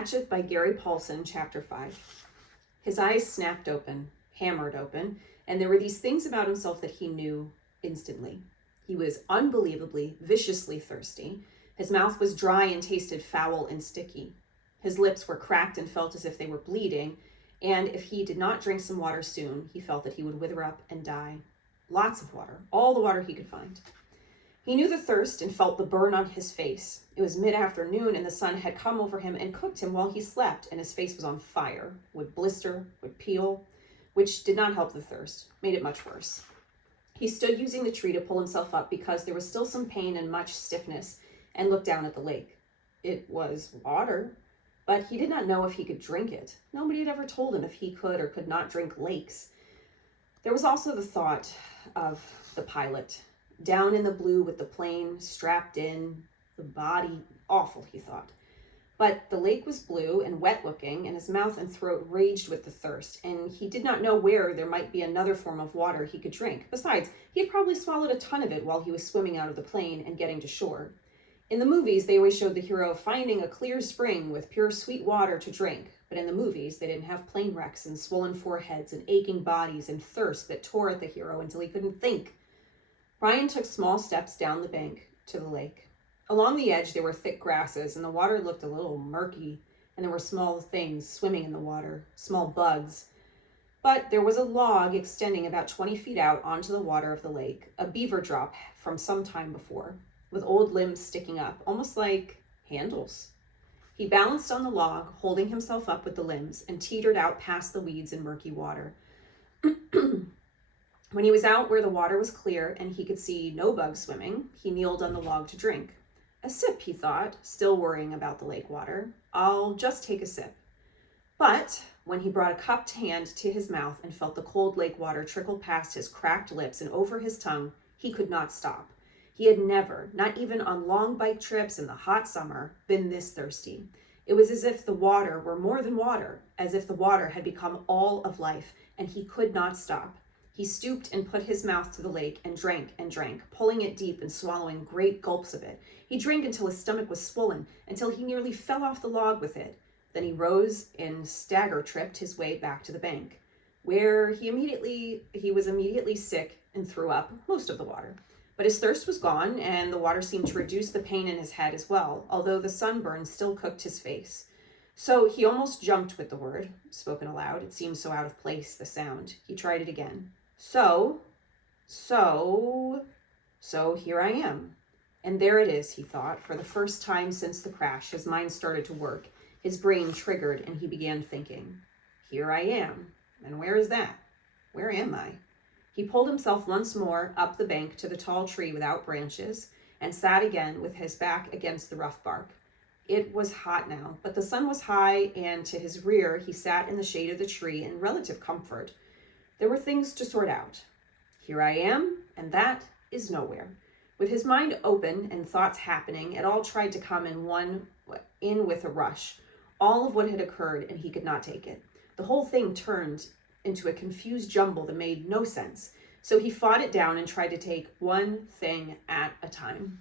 Hatchet by Gary Paulsen, Chapter 5. His eyes snapped open, hammered open, and there were these things about himself that he knew instantly. He was unbelievably, viciously thirsty. His mouth was dry and tasted foul and sticky. His lips were cracked and felt as if they were bleeding, and if he did not drink some water soon, he felt that he would wither up and die. Lots of water, all the water he could find. He knew the thirst and felt the burn on his face. It was mid-afternoon and the sun had come over him and cooked him while he slept, and his face was on fire, would blister, would peel, which did not help the thirst, made it much worse. He stood using the tree to pull himself up because there was still some pain and much stiffness, and looked down at the lake. It was water, but he did not know if he could drink it. Nobody had ever told him if he could or could not drink lakes. There was also the thought of the pilot, down in the blue with the plane strapped in, the body, awful, he thought. But the lake was blue and wet looking, and his mouth and throat raged with the thirst, and he did not know where there might be another form of water he could drink. Besides, he had probably swallowed a ton of it while he was swimming out of the plane and getting to shore. In the movies, they always showed the hero finding a clear spring with pure sweet water to drink, but in the movies, they didn't have plane wrecks and swollen foreheads and aching bodies and thirst that tore at the hero until he couldn't think. Brian took small steps down the bank to the lake. Along the edge, there were thick grasses, and the water looked a little murky, and there were small things swimming in the water, small bugs. But there was a log extending about 20 feet out onto the water of the lake, a beaver drop from some time before, with old limbs sticking up, almost like handles. He balanced on the log, holding himself up with the limbs, and teetered out past the weeds and murky water. When he was out where the water was clear and he could see no bugs swimming, he kneeled on the log to drink. A sip, he thought, still worrying about the lake water. I'll just take a sip. But when he brought a cupped hand to his mouth and felt the cold lake water trickle past his cracked lips and over his tongue, he could not stop. He had never, not even on long bike trips in the hot summer, been this thirsty. It was as if the water were more than water, as if the water had become all of life, and he could not stop. He stooped and put his mouth to the lake and drank, pulling it deep and swallowing great gulps of it. He drank until his stomach was swollen, until he nearly fell off the log with it. Then he rose and stagger-tripped his way back to the bank, where he was immediately sick and threw up most of the water. But his thirst was gone, and the water seemed to reduce the pain in his head as well, although the sunburn still cooked his face. So he almost jumped with the word, spoken aloud. It seemed so out of place, the sound. He tried it again. So here I am. And there it is, he thought. For the first time since the crash, his mind started to work. His brain triggered, and he began thinking. Here I am. And where is that? Where am I? He pulled himself once more up the bank to the tall tree without branches, and sat again with his back against the rough bark. It was hot now, but the sun was high, and to his rear, he sat in the shade of the tree in relative comfort. There were things to sort out. Here I am, and that is nowhere. With his mind open and thoughts happening, it all tried to come in with a rush. All of what had occurred, and he could not take it. The whole thing turned into a confused jumble that made no sense. So he fought it down and tried to take one thing at a time.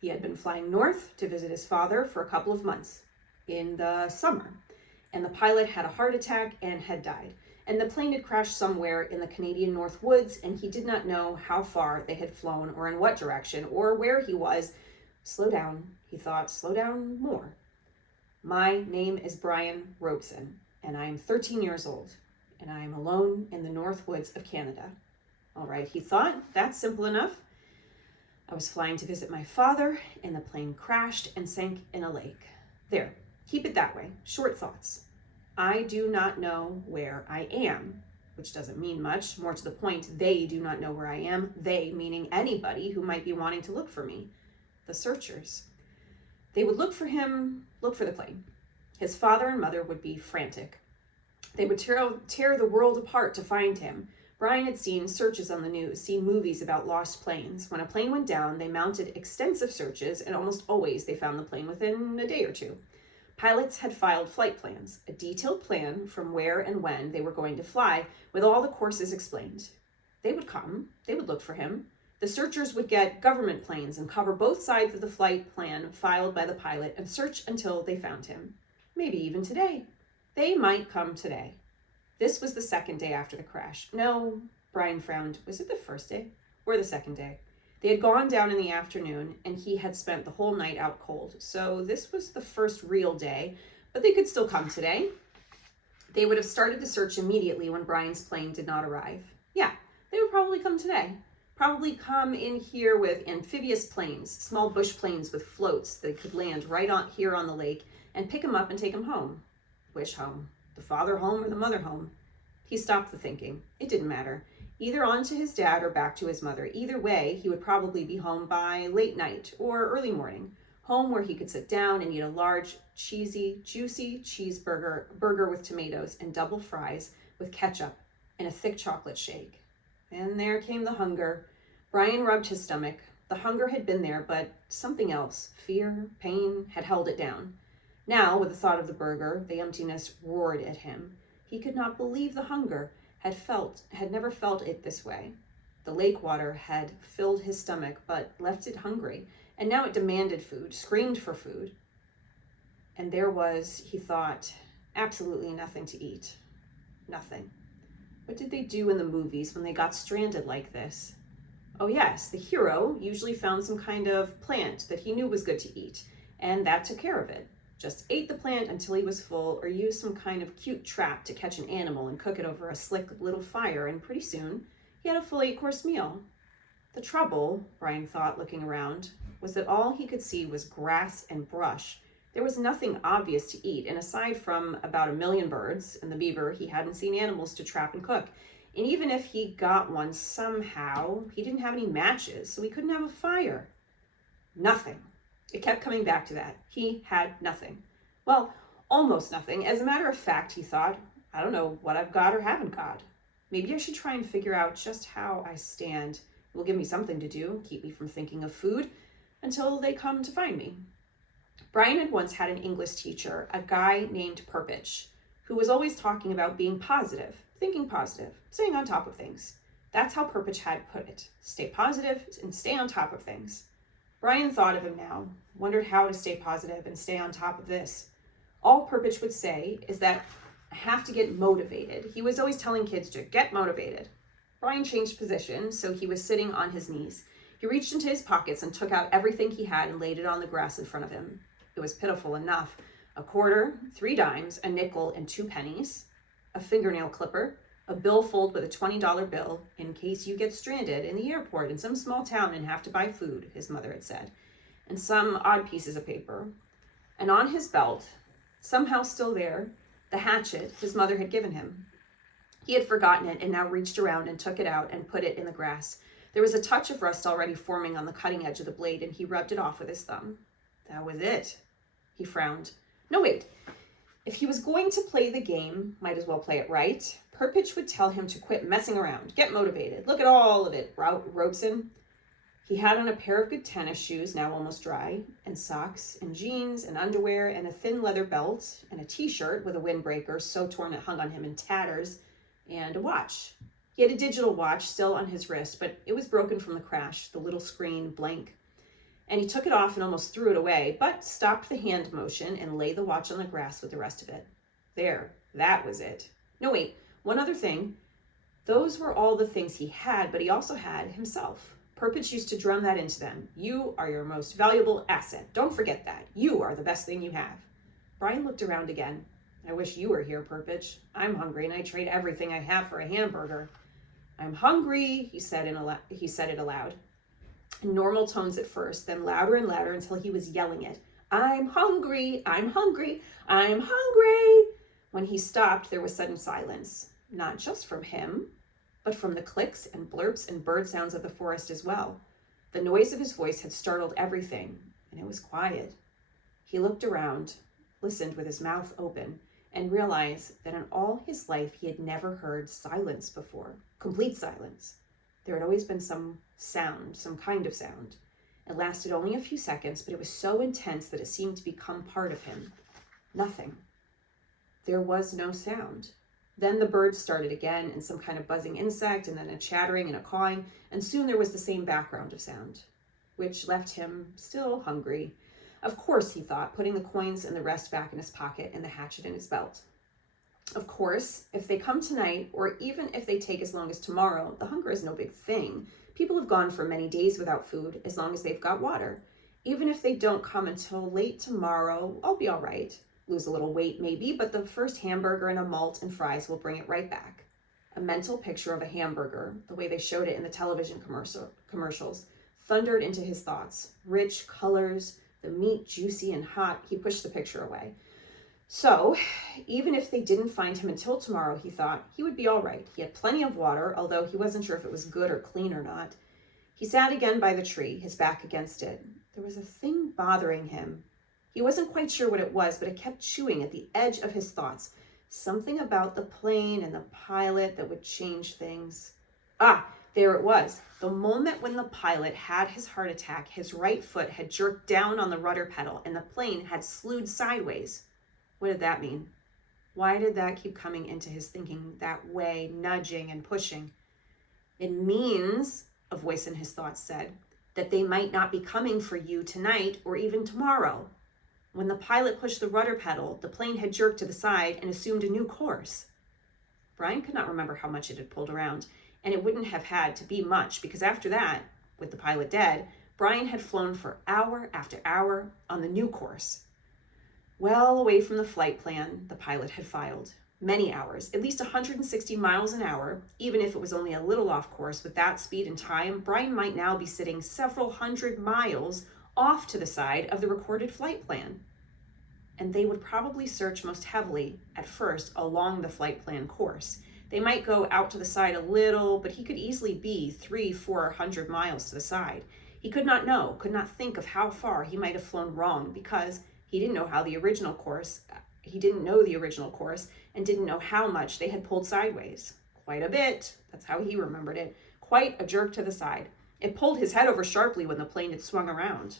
He had been flying north to visit his father for a couple of months in the summer, and the pilot had a heart attack and had died. And the plane had crashed somewhere in the Canadian North Woods, and he did not know how far they had flown or in what direction or where he was. Slow down, he thought, slow down more. My name is Brian Robeson, and I am 13 years old, and I am alone in the North Woods of Canada. All right, he thought, that's simple enough. I was flying to visit my father, and the plane crashed and sank in a lake. There, keep it that way, short thoughts. I do not know where I am, which doesn't mean much. More to the point, they do not know where I am. They, meaning anybody who might be wanting to look for me. The searchers. They would look for him, look for the plane. His father and mother would be frantic. They would tear the world apart to find him. Brian had seen searches on the news, seen movies about lost planes. When a plane went down, they mounted extensive searches, and almost always they found the plane within a day or two. Pilots had filed flight plans, a detailed plan from where and when they were going to fly, with all the courses explained. They would come, they would look for him. The searchers would get government planes and cover both sides of the flight plan filed by the pilot and search until they found him. Maybe even today. They might come today. This was the second day after the crash. No, Brian frowned. Was it the first day or the second day? They had gone down in the afternoon, and he had spent the whole night out cold. So this was the first real day, but they could still come today. They would have started the search immediately when Brian's plane did not arrive. Yeah, they would probably come today. Probably come in here with amphibious planes, small bush planes with floats that could land right on here on the lake and pick him up and take him home. Which home? The father home or the mother home? He stopped the thinking. It didn't matter. Either on to his dad or back to his mother. Either way, he would probably be home by late night or early morning. Home where he could sit down and eat a large, cheesy, juicy burger with tomatoes and double fries with ketchup and a thick chocolate shake. And there came the hunger. Brian rubbed his stomach. The hunger had been there, but something else, fear, pain, had held it down. Now, with the thought of the burger, the emptiness roared at him. He could not believe the hunger, had never felt it this way. The lake water had filled his stomach, but left it hungry, and now it demanded food, screamed for food. And there was, he thought, absolutely nothing to eat. Nothing. What did they do in the movies when they got stranded like this? Oh yes, the hero usually found some kind of plant that he knew was good to eat, and that took care of it. Just ate the plant until he was full, or used some kind of cute trap to catch an animal and cook it over a slick little fire, and pretty soon he had a full 8-course meal. The trouble, Brian thought, looking around, was that all he could see was grass and brush. There was nothing obvious to eat, and aside from about 1 million birds and the beaver, he hadn't seen animals to trap and cook. And even if he got one somehow, he didn't have any matches, so he couldn't have a fire. Nothing. It kept coming back to that. He had nothing. Well, almost nothing. As a matter of fact, he thought, I don't know what I've got or haven't got. Maybe I should try and figure out just how I stand. It will give me something to do, keep me from thinking of food, until they come to find me. Brian had once had an English teacher, a guy named Perpich, who was always talking about being positive, thinking positive, staying on top of things. That's how Perpich had put it. Stay positive and stay on top of things. Brian thought of him now, wondered how to stay positive and stay on top of this. All Perpich would say is that I have to get motivated. He was always telling kids to get motivated. Brian changed position, so he was sitting on his knees. He reached into his pockets and took out everything he had and laid it on the grass in front of him. It was pitiful enough. A quarter, 3 dimes, a nickel, and 2 pennies, a fingernail clipper, a billfold with a $20 bill in case you get stranded in the airport in some small town and have to buy food, his mother had said, and some odd pieces of paper. And on his belt, somehow still there, the hatchet his mother had given him. He had forgotten it and now reached around and took it out and put it in the grass. There was a touch of rust already forming on the cutting edge of the blade, and he rubbed it off with his thumb. That was it. He frowned. No, wait. If he was going to play the game, might as well play it right. Perpich would tell him to quit messing around, get motivated. Look at all of it, Robeson. He had on a pair of good tennis shoes, now almost dry, and socks, and jeans, and underwear, and a thin leather belt, and a t-shirt with a windbreaker so torn it hung on him in tatters, and a watch. He had a digital watch still on his wrist, but it was broken from the crash, the little screen blank. And he took it off and almost threw it away, but stopped the hand motion and laid the watch on the grass with the rest of it. There, that was it. No, wait, one other thing. Those were all the things he had, but he also had himself. Perpich used to drum that into them. You are your most valuable asset. Don't forget that. You are the best thing you have. Brian looked around again. I wish you were here, Perpich. I'm hungry and I trade everything I have for a hamburger. I'm hungry, he said it aloud. In normal tones at first, then louder and louder until he was yelling it. I'm hungry, I'm hungry, I'm hungry. When he stopped, there was sudden silence, not just from him, but from the clicks and blurps and bird sounds of the forest as well. The noise of his voice had startled everything, and it was quiet. He looked around, listened with his mouth open, and realized that in all his life he had never heard silence before, complete silence. There had always been some sound, some kind of sound. It lasted only a few seconds, but it was so intense that it seemed to become part of him. Nothing. There was no sound. Then the birds started again, and some kind of buzzing insect, and then a chattering and a cawing, and soon there was the same background of sound, which left him still hungry. Of course, he thought, putting the coins and the rest back in his pocket and the hatchet in his belt. Of course, if they come tonight, or even if they take as long as tomorrow, the hunger is no big thing. People have gone for many days without food, as long as they've got water. Even if they don't come until late tomorrow, I'll be all right. Lose a little weight maybe, but the first hamburger and a malt and fries will bring it right back. A mental picture of a hamburger, the way they showed it in the television commercials, thundered into his thoughts. Rich colors, the meat juicy and hot. He pushed the picture away. So, even if they didn't find him until tomorrow, he thought, he would be all right. He had plenty of water, although he wasn't sure if it was good or clean or not. He sat again by the tree, his back against it. There was a thing bothering him. He wasn't quite sure what it was, but it kept chewing at the edge of his thoughts. Something about the plane and the pilot that would change things. Ah, there it was. The moment when the pilot had his heart attack, his right foot had jerked down on the rudder pedal and the plane had slewed sideways. What did that mean? Why did that keep coming into his thinking that way, nudging and pushing? It means, a voice in his thoughts said, that they might not be coming for you tonight or even tomorrow. When the pilot pushed the rudder pedal, the plane had jerked to the side and assumed a new course. Brian could not remember how much it had pulled around, and it wouldn't have had to be much because after that, with the pilot dead, Brian had flown for hour after hour on the new course. Well away from the flight plan the pilot had filed. Many hours, at least 160 miles an hour, even if it was only a little off course. With that speed and time, Brian might now be sitting several hundred miles off to the side of the recorded flight plan. And they would probably search most heavily at first along the flight plan course. They might go out to the side a little, but he could easily be 300-400 miles to the side. He could not know, could not think of how far he might have flown wrong because he didn't know the original course and didn't know how much they had pulled sideways. Quite a bit. That's how he remembered it. Quite a jerk to the side. It pulled his head over sharply when the plane had swung around.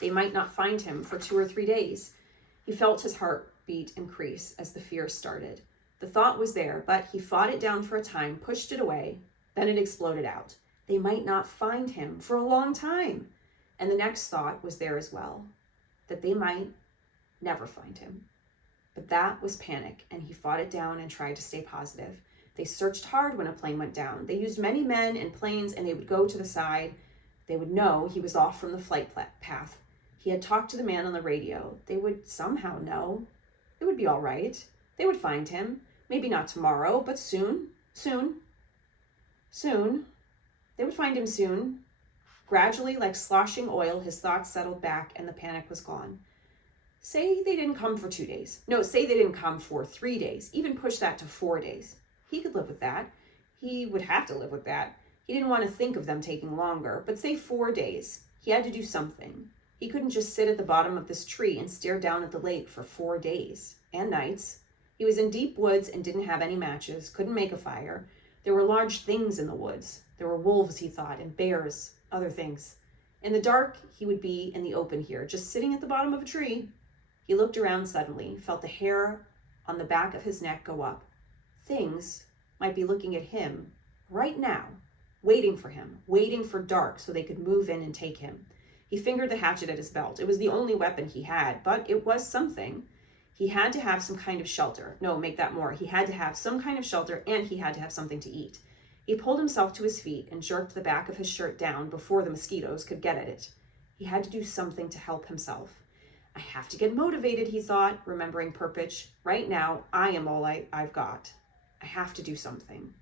They might not find him for 2 or 3 days. He felt his heartbeat increase as the fear started. The thought was there, but he fought it down for a time, pushed it away, then it exploded out. They might not find him for a long time. And the next thought was there as well, that they might never find him. But that was panic, and he fought it down and tried to stay positive. They searched hard when a plane went down. They used many men and planes, and they would go to the side. They would know he was off from the flight path. He had talked to the man on the radio. They would somehow know. It would be all right. They would find him. Maybe not tomorrow, but soon. They would find him soon. Gradually, like sloshing oil, his thoughts settled back and the panic was gone. Say they didn't come for 2 days. No, say they didn't come for 3 days. Even push that to 4 days. He could live with that. He would have to live with that. He didn't want to think of them taking longer, but say 4 days. He had to do something. He couldn't just sit at the bottom of this tree and stare down at the lake for 4 days and nights. He was in deep woods and didn't have any matches, couldn't make a fire. There were large things in the woods. There were wolves, he thought, and bears, other things. In the dark, he would be in the open here, just sitting at the bottom of a tree. He looked around suddenly, felt the hair on the back of his neck go up. Things might be looking at him right now, waiting for him, waiting for dark so they could move in and take him. He fingered the hatchet at his belt. It was the only weapon he had, but it was something. He had to have some kind of shelter. No, make that more. He had to have some kind of shelter and he had to have something to eat. He pulled himself to his feet and jerked the back of his shirt down before the mosquitoes could get at it. He had to do something to help himself. I have to get motivated, he thought, remembering Perpich. Right now, I am all I've got. I have to do something.